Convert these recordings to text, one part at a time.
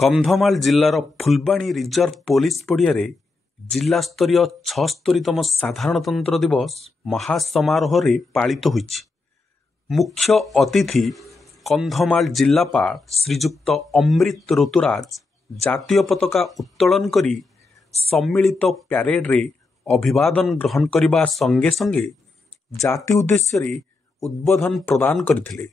Kandhamal जिलार Phulbani reserve police पड़ियारे जिला स्तरीय 76तम साधारणतंत्र दिवस महासमारोह रे पालित होइछि। मुख्य अतिथि कंधमाल जिलापाल श्रीजुक्त अमृत ऋतुराज जातीय पताका उत्तोलन करी सम्मिलित प्यारेड रे अभिवादन ग्रहण करने संगे संगे जाति उद्देश्य रे उद्बोधन प्रदान करथिले।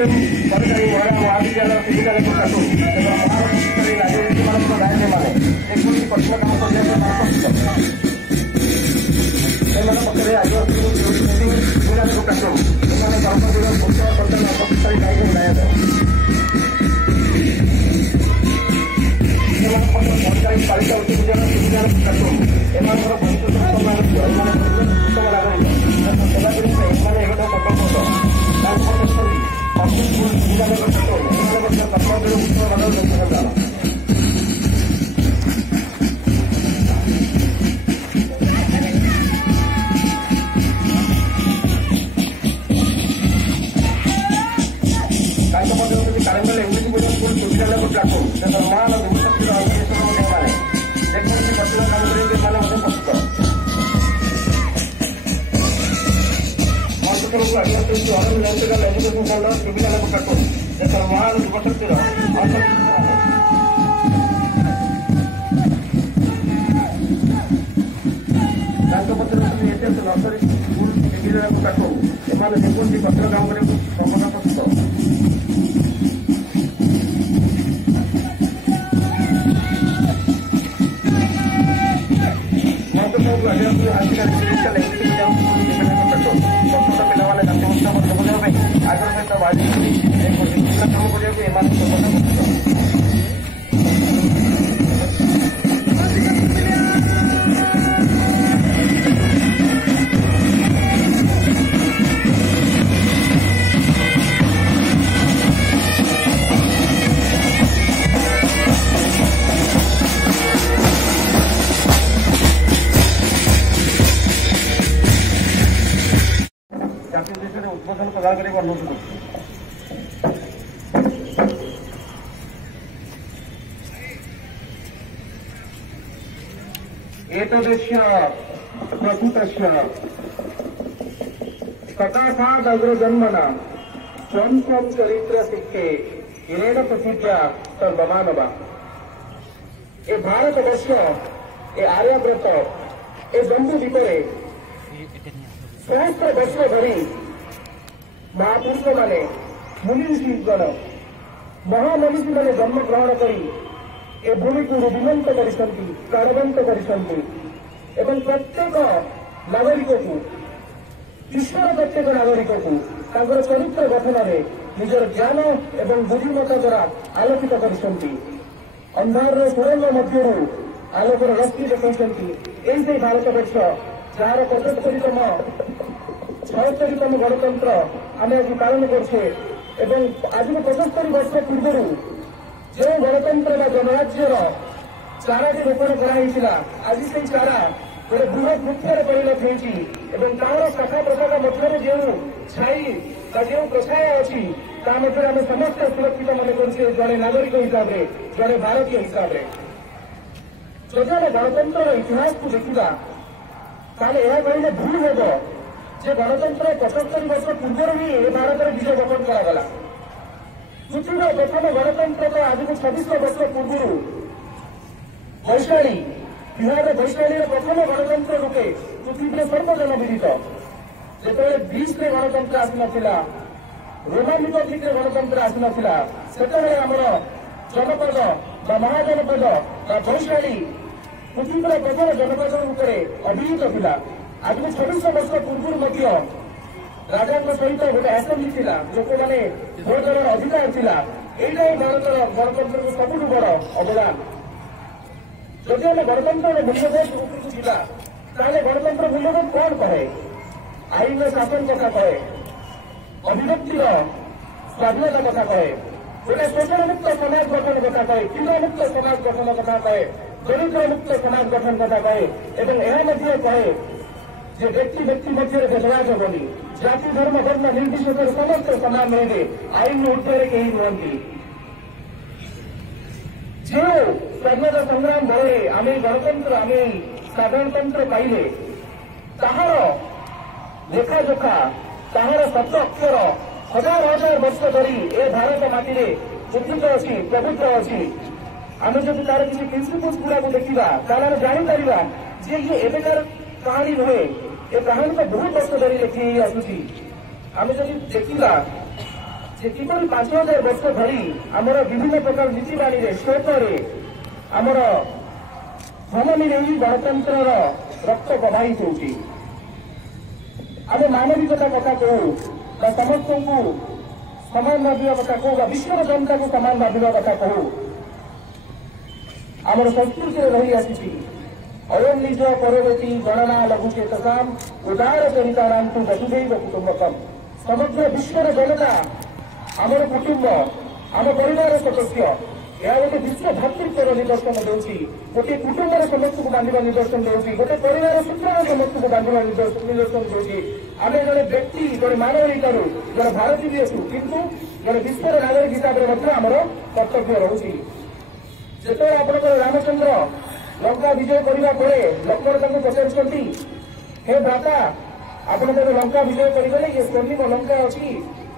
सरकारी महिला महाविद्यालय सुविधा देखु महाराष्ट्र राजनीति मान गायक मैंने एक कठिन काम करने पक्षे आदिवासी सुविधा देखु कर्मचारी अर्थकारी गायक बनाया सरकारी पालिका उच्च विद्यालय सुविधा एम उद्बोधन प्रदान कर अनुरोध एतदस्य प्रकृतस्य कथासादग्रजन्मना स्वं चरित्र सिक्के इरेण प्रसिद्धा सर्वमानवा ए भारतवर्ष ए आर्यव्रत ए जम्बू द्वीपे सहस्र वर्ष धरी महापुरुष माने मुनि ऋषिगण महामनीषी माने जन्म ग्रहण करी ए भूमि को रुदिमंत करिसंती प्राणवंत करिसंती एवं प्रत्येक नागरिक को विश्वर प्रत्येक नागरिक को तांकर चरित्र गठन में निजर ज्ञान एवं बुद्धिमत्ता द्वारा आलोकित करिसंती अंधार सुरंग मध्य आलोकर रश्मि देखते यही भारतवर्ष जार 75तम 76तम गणतंत्र आम आज पालन करछे एवं आज 75 वर्ष पूर्व जो गणतंत्र जनराज्यर चाराटी रोपण कराइला आज से चारा गोटे बृहत वृक्षर परिणत होती तार शाखा प्रशाखा मध्य जो छाई जो प्रसाय अच्छी आम समस्त सुरक्षित मन कर जड़े नागरिक हिसाब से जड़े भारतीय हिसाब से जदि आम गणतंत्र इतिहास को देखा यह कहले भूल हम जे गणतंत्र 75 वर्ष पूर्व ही भारत में विजय गठन करागला पृथ्वीर प्रथम गणतंत्र तो आज को 26 वर्ष पूर्व वैशाली बिहार वैशाली प्रथम गणतंत्र रूपे पृथ्वी सर्वजन विदित जो 20 गणतंत्र आसना रोमान रिपब्लिक गणतंत्र आसना से आमर जनपद महाजनपद वैशाली पृथ्वीर प्रथम जनपद रूपे अभिहित थिला आज को 26 वर्ष पूर्व राजा सहित गोटे आसेम्बली थिला लोक मैंने भोट देवार अधिकार थिला एटा ही भारतर गणतंत्र को सबुठ बड़ अवदान जदि आम गणतंत्र मूल्यबोध उपरकू जीवा ताहले गणतंत्र मूल्यबोध कौन कहे आईन शासन कथा कहे अभिव्यक्तिर स्वाधीनता कथा कहे गोटे शोषण मुक्त समाज गठन कथा कहे क्षीण मुक्त समाज गठन कथा कहे दरिद्र मुक्त समाज गठन कथा कहे एवं यह कहे जे व्यक्ति व्यक्ति मध्य भेदभाव हेबनी जाति धर्म वर्ण निर्विशेष समस्त समान रही आईन ऊर्धे कहीं नुहति जो स्वाधीनता संग्राम बड़े आम गणतंत्र आम साधारणतंत्र पाइले ताहार लेखाजोखा ताहार शब्द अक्षर हजार हजार वर्ष धरी ए भारत माटी उद्भित अच्छी प्रभुत्व अच्छी आम जब तार किसी प्रिंसिपल्स गुड़ा देखा तार जापर जे ये एबेकार कहानी नुहे ये कहानी तो बहुत वर्ष धरी लिखी आसूसी आम जब देखा जे किपरि 5000 वर्ष धरी आमर विभिन्न प्रकार नीतिवाणी श्वेतरे आमर धमनी नहीं गणतंत्र रक्त प्रवाहित होती आम मानविकता कथा कहू समस्त को समान भाविया कथा कहू विश्व जनता को समान भाविया कथा कहू आमर संस्कृति रही आसी अयम निज परवर्ती गणना लघुचेतसाम उदार चरितानाम तु वसुधैव कुटुंबकम समग्र विश्व जनता आमर कुटुंब आम परिवार सदस्य यह गोटे विश्व भातृत्वर निदर्शन देउछि गोटे कुटुंबर समस्त को बांधिबा निदर्शन देउछि गोटे परिवार सूत्र समस्त को बांधिबा निदर्शन देउछि आमे जड़े व्यक्ति जड़े मानव हितारू जड़े भारतीय असु किंतु जड़े विश्व नागरिक हिसाब से आमर कर्तव्य रहुछि जेते आपनकर रामचंद्र लंका विजय करने पर लक्ष्मण पचार हे भ्राता आपड़ जब लंका विजय करेंगे ये स्वर्णिम लंका अच्छी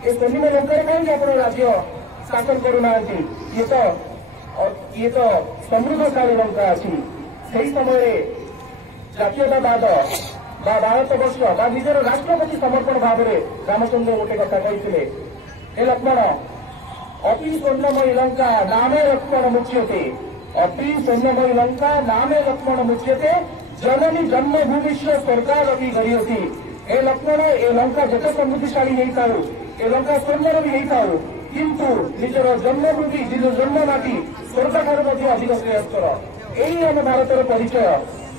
ये स्वर्णिम लंका कहीं आप राज्य शासन करूना ये तो समृद्धशाली लंका अच्छी से समय जातीयतावाद भारत वर्ष निजर राष्ट्रपति समर्पण भाव में रामचंद्र गोटे कथा कही हे लक्ष्मण अति स्वर्णमयी लंका नामे लक्ष्मण मुच्यते अति स्वर्णमयी लंका नामे लक्ष्मण मुच्यते जननी जन्मभूमिश्व स्वर्गादपि गरीयसी ए लक्ष्मण ए लंका जते समृद्धिशाली नहीं था ए लंका स्वर्णर भी नहीं था किंतु निजर जन्मभूमि निज जन्ममाटी स्वर्ग ठार अधिक श्रेयस्कर यही आम भारतर परिचय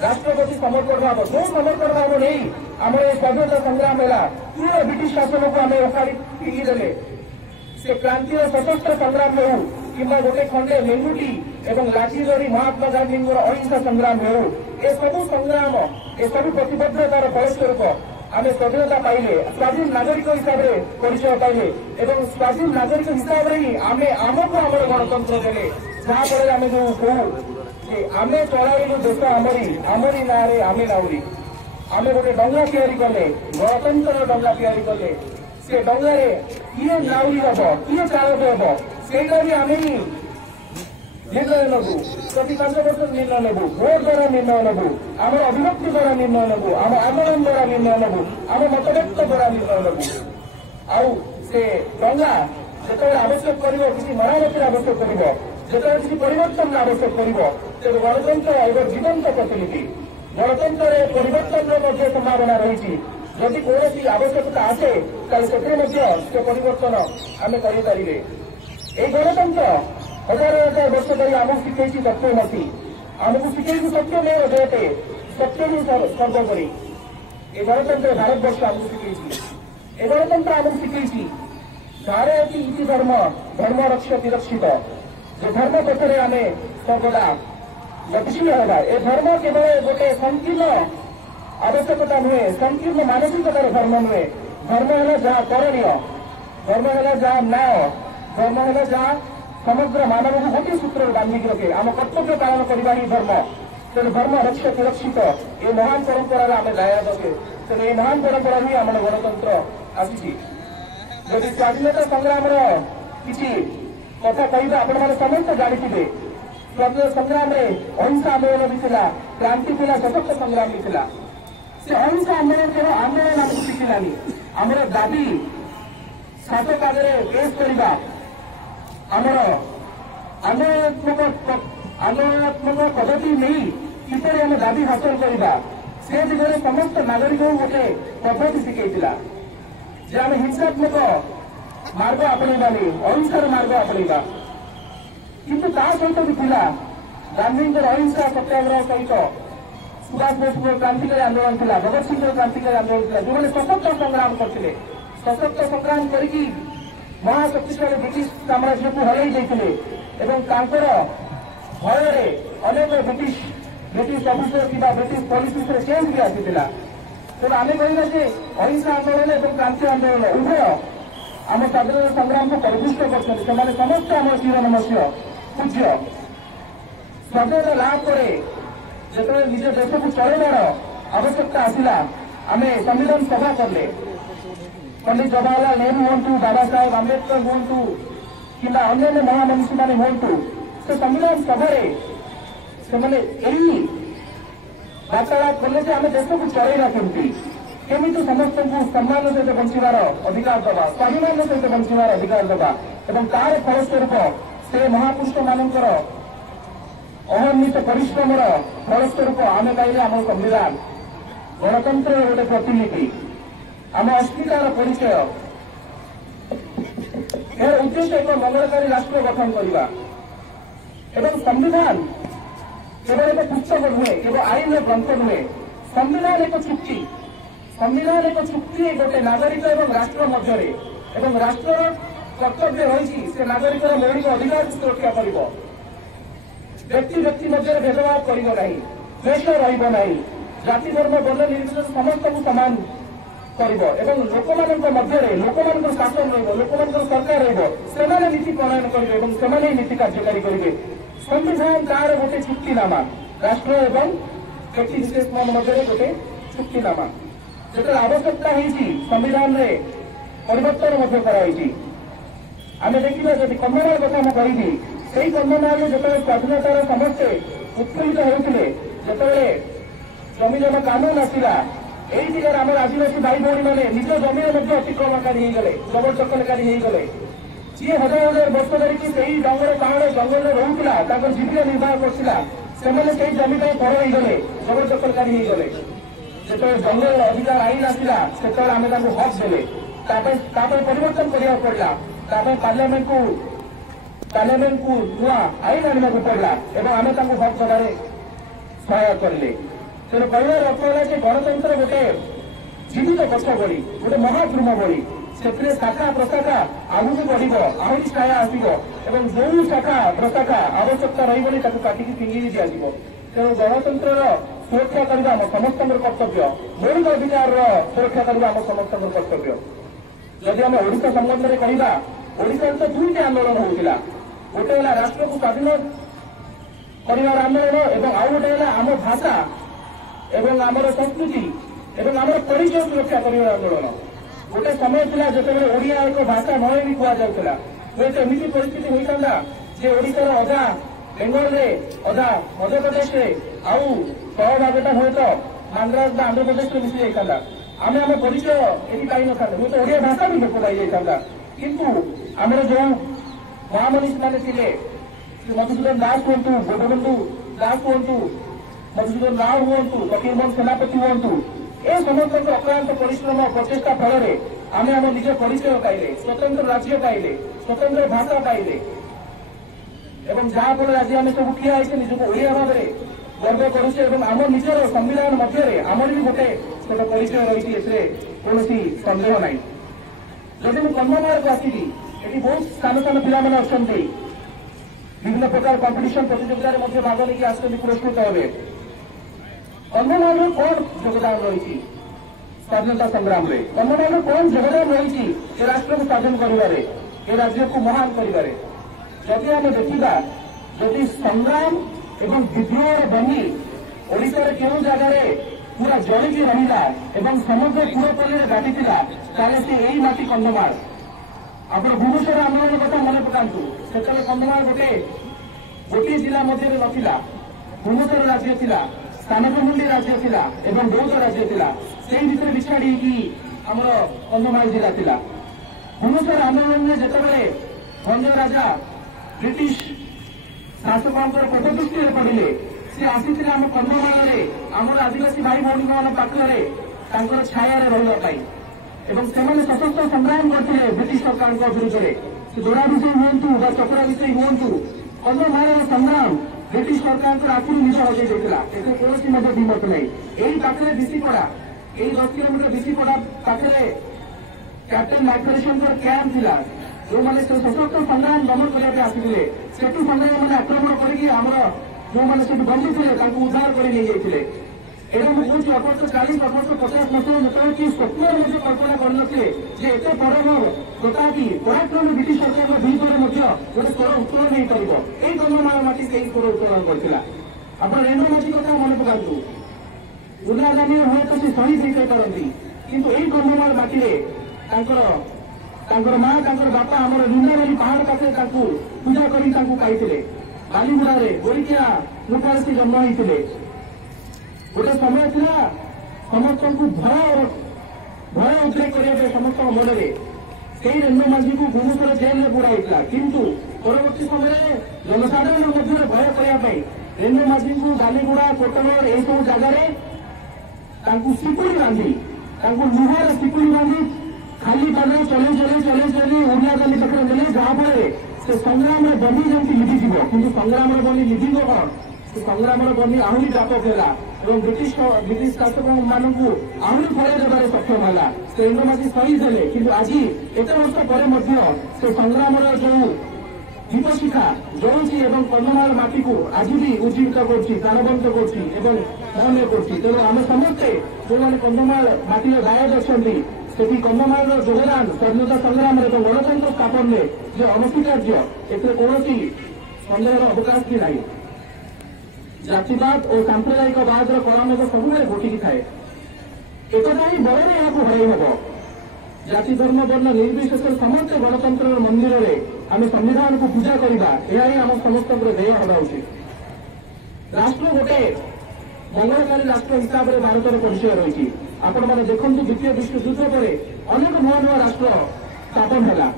राष्ट्रपति समर्पण भाव जो समर्पण भाव नहीं आम स्वाधीनता संग्राम है पूरा ब्रिटिश शासन को आम उखाड़ी फिंगिदेले से क्रांति सशस्त्र संग्राम हो कि गोटे खंडे मेंगुटी एवं लाठी धरी महात्मा गांधी अहिंसा संग्राम हो ए सबू संग्राम ए सबू प्रतिबद्धतार फलस्वरूप आम स्वाधीनता पाइले स्वाधीन नागरिक हिसाब से परिचय पाइले एवं स्वाधीन नागरिक हिसाब से ही आम आमको आम गणतंत्र देले जहाँफल आम जो कहू आम चलाइलु देश आमरी ना आमे नाउरी आम गोटे डंगा तैयारी कले गणतंत्र डंगा तैयारी कले से डंगारे किए नाउरी हम किए चालक हम सेटा भी आम ही निर्णय नबू प्रति 5 वर्ष निर्णय नबू भोट द्वारा निर्णय नबू आम अभिव्यक्ति द्वारा निर्णय नबू आम आंदोलन द्वारा निर्णय नबू आम मतव्यक्त द्वारा निर्णय नबू आउ से डंगा जो आवश्यक कर किसी मरामती आवश्यक कर जो किसी परिवर्तन आवश्यक कर गणतंत्र एवं जीवंत प्रतिनिधि गणतंत्र परिवर्तन संभावना रही जदि कौन आवश्यकता आसे से परिवर्तन आम करें ये गणतंत्र हजार हजार वर्ष धरी आमको शिखई तत्वमसी आमको शिखई सत्य नहीं जयते सत्य ही सर्वोपरि ये गणतंत्र भारतवर्ष आमको शिखई गणतंत्र आमको शिखई धारयति इति धर्म धर्म रक्षति रक्षित जो धर्म पथरे आम सर्वदा गतिशील होगा ए धर्म केवल गोटे संकीर्ण आवश्यकता नुहे संकीर्ण मानसिकतार धर्म नुहे धर्म है जहाँ करणीय धर्म है जहाँ न्याय धर्म है जहाँ समग्र मानव को गोटे सूत्र बांधिक रखे आम कर्तव्य पालन करवा ही धर्म तेणु धर्म रक्षित सुरक्षित ये महान परंपरार आम दाया दे तेणु ये महान परंपरा ही आम गणतंत्र आसी जदि स्वाधीनता संग्राम किसी कथा कह आपण मैंने समस्त जानी स्वाधीनता संग्राम में अहिंसा आंदोलन भी था क्रांति था सशक्त संग्राम भी था से अहिंसा आंदोलन केवल आंदोलन आमको शिखिलानी आमर दाबी शासक आगे पेश करवा आमर आंदोलनात्मक पद्धति नहीं किपर आम दाबी हासिल करवा से दिगरे समस्त नागरिक गोटे पद्धति शिखा जे आम हिंसात्मक मार्ग आपणवानी अहिंसार मार्ग आपणवा किंतु ता सहित भी थिला गांधी अहिंसा सत्याग्रह सहित सुभाष बोस क्रांतिकारी आंदोलन था भगत सिंह क्रांतिकारी आंदोलन था जो सशक्त संग्राम करते सशक्त संग्राम करके महाशक्तिशाली ब्रिटिश साम्राज्य को हरई देते भय अनेक ब्रिटिश अफिसर कि ब्रिटिश पॉलिसी चेंज भी आसाला तेणु आम कहना अहिंसा आंदोलन और क्रांति आंदोलन उभय आम स्वाधीनता संग्राम को परिपुष्ट कर समस्त आम चिर नमस्य पूज्य स्वाधीनता लाभ पर जो निज देश को चलवार आवश्यकता आसला आम संविधान सभा कले पंडित जवाहरलाल नेहरू हूँ बाबा साहेब आंबेडकर हूँ कि अन्य महामनीषी मैंने हूँ से संविधान सभा से वार्तालाप कले आम देश को चलना केमती केमिति समस्त को सम्मान सहित बंचार अधिकार दबा स्वाभिमान सहित बंचार अधिकार दबा एवं तार फलस्वरूप से महापुरुष मानकर अहर्निश परिश्रम फलस्वरूप आम पाइले आम संविधान गणतंत्र गोटे प्रतिनिधि आम अस्मितार परिचय यार उद्देश्य एक मंगलकारी राष्ट्र गठन करने एवं संविधान केवल एक पुस्तक नुहे केवल आईन ग्रंथ नुहे संविधान एक चुक्ति गोटे नागरिक एवं राष्ट्र मध्य एवं राष्ट्र कर्तव्य रही से नागरिक मौलिक अधिकार सुरक्षा कर व्यक्ति व्यक्ति मध्य भेदभाव करना द्वेष रही जाति धर्म वर्ण निर्विशेष समस्त को सामान कर लोक मान शासन रोक सरकार रोने नीति प्रणयन करेंगे नीति कार्यकारी करेंगे संविधान तार गोटे चुक्तिनामा राष्ट्र एवं व्यक्ति विशेष मान मध्य गोटे चुक्तिनामा जो आवश्यकता होती संविधान रे परिवर्तन आम देखा जब कंधमाल कथा मैं कही से कंधमाल जो स्वाधीनतार समस्ते उत्पीड़ित होते जो जमी जमा कानून आसला यही आम आदिवासी भाई भौणी मैंने निज जमी अतिक्रमणकारी जबरदखलकारी होगले जी हजार हजार वर्ष धरिकी जंगल पहाड़ जंगल रोला जीविका निर्वाह करता से जमी पर होगले जबरदखलकारी होगले जो जंगल अधिकार आईन आसला से आम हक देले परिवर्तन करा पड़ा पार्लियामेंट को नुआ आईन आने को पड़ा एवं आम हक दबार सहायक करें तेणु कहर अर्थ है गणतंत्र गोटे जीवित गछ भली गोटे महाद्रुम भली से शाखा प्रशाखा आगू बढ़ आहरी छाया आसो जो शाखा प्रशाखा आवश्यकता रही काटिकी फिंगी दिज्व तेणु गणतंत्र सुरक्षा करने आम समस्त कर्तव्य मौलिक अधिकार सुरक्षा करने आम समस्त कर्तव्य जदि आम ओडिशा संबंध में कहवा ओडिशा तो दुईट आंदोलन होता गोटे है राष्ट्र को स्वाधीन कर आंदोलन और आउ गोटे है आम भाषा एवं आमर संस्कृति एवं आमर परिचय सुरक्षा करने आंदोलन गोटे समय था जो ओडिया एक भाषा नए भी कहुला हूँ एमती परिस्थिति होता जे ओडिशार अधा बेंगल में अधा मध्यप्रदेश में आउ सहभागता हुए तो मांद्राज आंध्र प्रदेश में मिसी जाता आम आम परिचय ये पाई न था हूँ तो ओडिया भाषा भी लोप पाई जाता किंतु आमर जो महामनीष मैंने थे मधुसूदन दास हूँ गोपबंधु दास हूँ मधुसूदन राव हूँ फकीरमोहन सेनापति हूँ ए समस्त अक्लांत परिश्रम प्रचेषा फल आम आम निज परिचय पाइले स्वतंत्र राज्य पाइले स्वतंत्र भाषा पाइले एवं जहाँफल आज आम सब ठिया निजक ओडिया भाव में गर्व करुचे आम निजर संविधान मध्य आमर भी गोटे छोट परिचय रही कौन सन्देह ना जदि मुझे कंधमाल को आसवि ये बहुत स्थान स्थान पाने अच्छा विभिन्न प्रकार कंपिटिशन प्रतियोगिता भाग लेकिन आसुच्च पुरस्कृत हे कंधमाल कौन योगदान रही स्वाधीनता संग्राम में कंधमाल कौन योगदान रही राष्ट्र को स्वाधीन कर राज्य को महान कर जदि आम देखा जदि संग्राम एवं विद्रोह बनी ओडिशा केउ जगार पूरा जड़िकी रहा एवं समग्र पूरपल्ली गाटी से यही माटी कंधमाल आप भुवनेश्वर आंदोलन कथा मन पकातु से कंधमाल गोटे जिला मध्य नथिला भुवनेश्वर राज्य थिला स्थानकमुंडी राज्य थिला एवं बौद्ध राज्य थिला सेही भितर बिछाड़ी की आमर कंधमाल जिला थिला भुवनेश्वर आंदोलन में जेतेबेले भंज राजा ब्रिटिश शासकों पटदृष्टि पड़े सी आसी आम कंधमाल आमर आदिवासी भाई भौणी मान पाखे छाया रही से सशस्त्र संग्राम करते ब्रिटिश सरकार विरुद्ध से दोड़ा विषय हूँ चकरा विषय हूँ कंधमाल संग्राम ब्रिटिश सरकार आखिरी निज हजे कौन दिमत नहीं यही पाखे बीसीपड़ा यही 10 किलोमीटर बीसीपड़ा पाखे कैप्टेन माइग्रेशन कैंप था जो मैंने सशस्त्र संग्राम दमन करने आसते से संग्राम मैंने आक्रमण कर जो मैंने बंदी थे उद्धार कर एवं मुझे 1840 1850 मसीह जो स्वप्न कल्पना करते एत बड़ प्रतापी पराक्रम ब्रिटिश सरकार भीतर गोटे स्वर उत्तोलन हो पार यही कंधमाल माटी से स्वर उत्तोलन करता आप रेणु माटी कथा मन पकातु इंदिरा गांधी हुए तो शहीद होते पारती किंतु यही कंधमाल माटी माँ बापा आम रिंदाबाली पहाड़ पाखे पूजा कर पाई बालीगुड़ा गोरिकिया रूपाल से जन्म होते गोटे समय था समस्त को भय और भय उद्रेक करने समस्त मन में से रेणु माझी को भुवनेश्वर जेल में बुड़ाईला किंतु परवर्ती समय जनसाधारण मध्य भय करने रेणु माझी को बालीगुड़ा कोटगड़ यह सब जगार शिकुड़ी बांधी लुहार शिकुड़ी बांधी खाली पाद चले चले चले चले ओडिया गाली पाखे देले जहाँफल से संग्राम बनी जमी लिभिज कि संग्राम बनी लिभिज कौन संग्राम बनी आहरी व्यापक है ब्रिटिश शासक मानक आहरी फल देवार सक्षम है से इंद्रमासी शहीद हेले कि आज एत वर्ष पर से संग्राम जो दीपशिखा जलुची कंधमाल माटी को आज भी उज्जीवित प्राणवंत करने तेणु आम समस्ते जो मैंने कंधमाल माटी दायक अच्छा से कंधमाल योगदान स्वाधीनता संग्राम गणतंत्र स्थापन में जो अनस्वीकार्य एथे कौन सन्देह अवकाश भी नहीं जातिवाद और सांप्रदायिक बाद कलम सब घोटिकी थाए एकथा ही बड़े यहाँ हरई हम जाति धर्म वर्ण निर्विशेष समस्त गणतंत्र मंदिर में आम संविधान को पूजा करवा यह आम समस्त ध्येय हवा उचित राष्ट्र गोटे मंगलकारी राष्ट्र हिसाब से भारतर परिचय रही आपण मैंने देखु द्वितीय विश्वयुद्ध पर अनेक नुआ नुआ राष्ट्र स्थापन है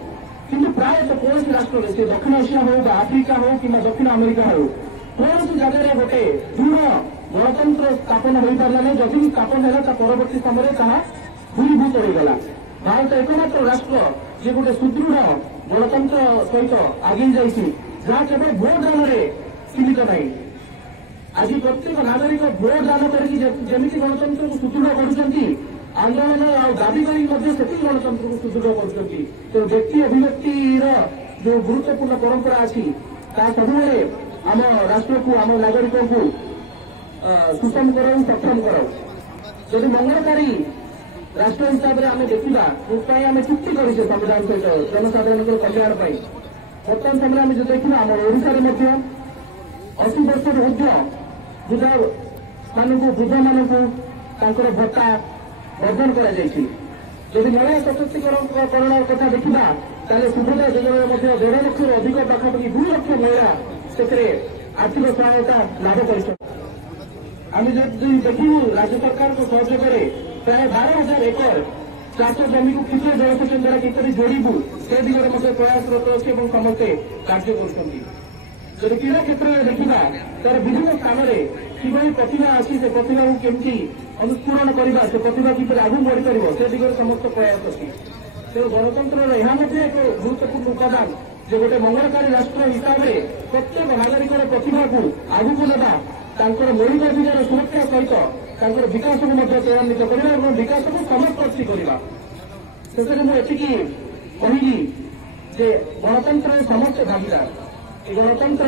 किंतु प्रायतः कौन राष्ट्र से दक्षिण एशिया हो आफ्रिका हो कि दक्षिण अमेरिका हो कौन जगह गोटे दृढ़ गणतंत्र स्थापन हो पारा नहीं जदि भी स्थापन है परवर्ती समय जहाँ भूरीभूत होगला भारत एकमात्र राष्ट्र जे गोटे सुदृढ़ गणतंत्र सहित आगे जहाँ केवल भोट दान सीमित नहीं आज प्रत्येक नागरिक भोट दान करमी गणतंत्र को सुदृढ़ कर आंदोलन आ दाबी कर गणतंत्र को सुदृढ़ कर व्यक्ति अभिव्यक्तिर जो गुरुत्वपूर्ण परंपरा अच्छी सब आम राष्ट्र को आम नागरिक को सुषम कराऊ सक्षम कराऊ जदि मंगलकारी राष्ट्र हिसाब से आम देखा आम चुक्ति कर संविधान सहित जनसाधारण कल्याण बर्तमान समय आम जो देखा आम ओडिशा 80 वर्ष ऊर्ध्व वृद्धा मान वृद्ध मान भत्ता वर्धन कर महिला सशक्तिकरण कथा देखा सुभद्रा योजना 1.5 लाख अधिक पाखापाखि 2 लाख महिला से आर्थिक सहायता लाभ कर देखू राज्य सरकार को सहयोग प्राय 12,000 एकर चाष जमी को क्षुद्र जलसेचन द्वारा किपरि जोड़बू से दिगरे प्रयासरत अच्छे समस्ते कार्य कर क्रीड़ा क्षेत्र में देखा तार विभिन्न स्थान में किभली प्रतिभा अच्छी से प्रतिभा को केमती अनुस्फूरण करवा से प्रतिभा किपरि आगू बढ़ी पार से दिगरे समस्त प्रयास अच्छी तेणु गणतंत्र यह एक गुरुत्वपूर्ण उपादान जो गोटे मंगलकारी राष्ट्र हिसाब से प्रत्येक नागरिक प्रतिभा को आगू ना मौलिक अधिकार सुरक्षा सहित विकास को त्वरान्वित करवा विकास को समस्पर्शी करवा शेष मुझे कहली जे गणतंत्र समस्त भागीदार गणतंत्र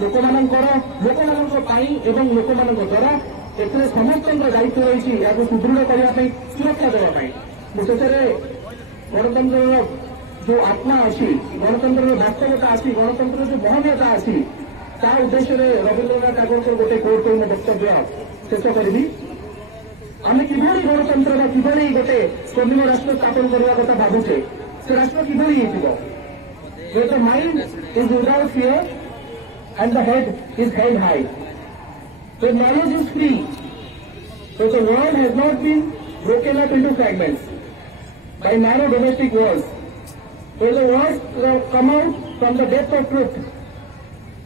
लोक लोक द्वारा एक समस्त दायित्व रही या सुदृढ़ करने सुरक्षा देवाई शेष गणतंत्र जो आत्मा अच्छी गणतंत्र वास्तवता अच्छी गणतंत्र जो महनीयता अच्छी ता उद्देश्य रवीन्द्रनाथ टागोर गोटे कोट कर वक्तव्य शेष करी आम कि गणतंत्र किभली गोटे स्वर्णिम राष्ट्र स्थापन करने कथा भावुचे से राष्ट्र किभली the mind is without fear and the head is held high. The knowledge is free. So the world has not been broken up into fragments by narrow domestic wars. Where the words come out from the depth of truth.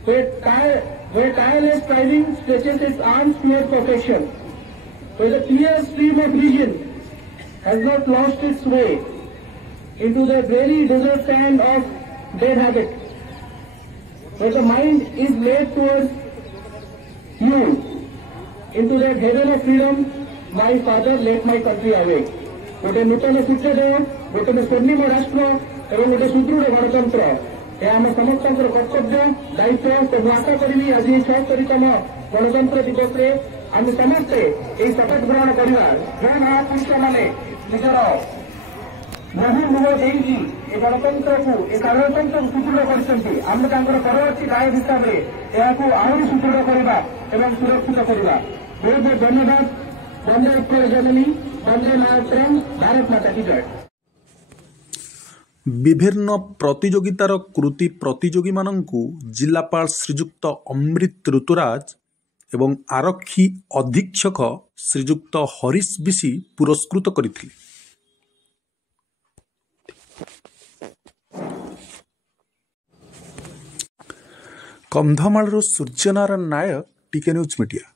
Where tireless striving stretches its arms towards perfection. Where the clear stream of vision has not lost its way into the dreary desert sand of dead habit. Where the mind is led towards you into that heaven of freedom, my father let my country awake. गोटे नूतन सूर्योदय गोटे स्वर्णिम राष्ट्र एवं गोटे सुदृढ़ गणतंत्र यह आम समस्त कर्तव्य दायित्व तो आशा करी आज 76तम गणतंत्र दिवस में आम समस्ते यही शपथ ग्रहण करवा जो महापुरुष मैंने निजर बहु मुह देगी गणतंत्र को साधारणतंत्र सुदृढ़ कर परवर्ती दायक हिसाब से यहाँ आहरी सुदृढ़ करवा एवं सुरक्षित करवा बहुत बहुत धन्यवाद। वंदे उत्कल जननी वंदे मातरम भारत माता की जय। विभिन्न प्रतियोगितार कृति प्रतियोगी मानंकु जिलापाल श्रीजुक्त अमृत ऋतुराज एवं आरक्षी अधीक्षक श्रीजुक्त हरीश बिशी पुरस्कृत करथिले। କନ୍ଧମାଳରୁ ସୂର୍ଯ୍ୟନାରାୟଣ ନାୟକ, ଟିକେ ନ୍ୟୁଜ୍ ମିଡ଼ିଆ।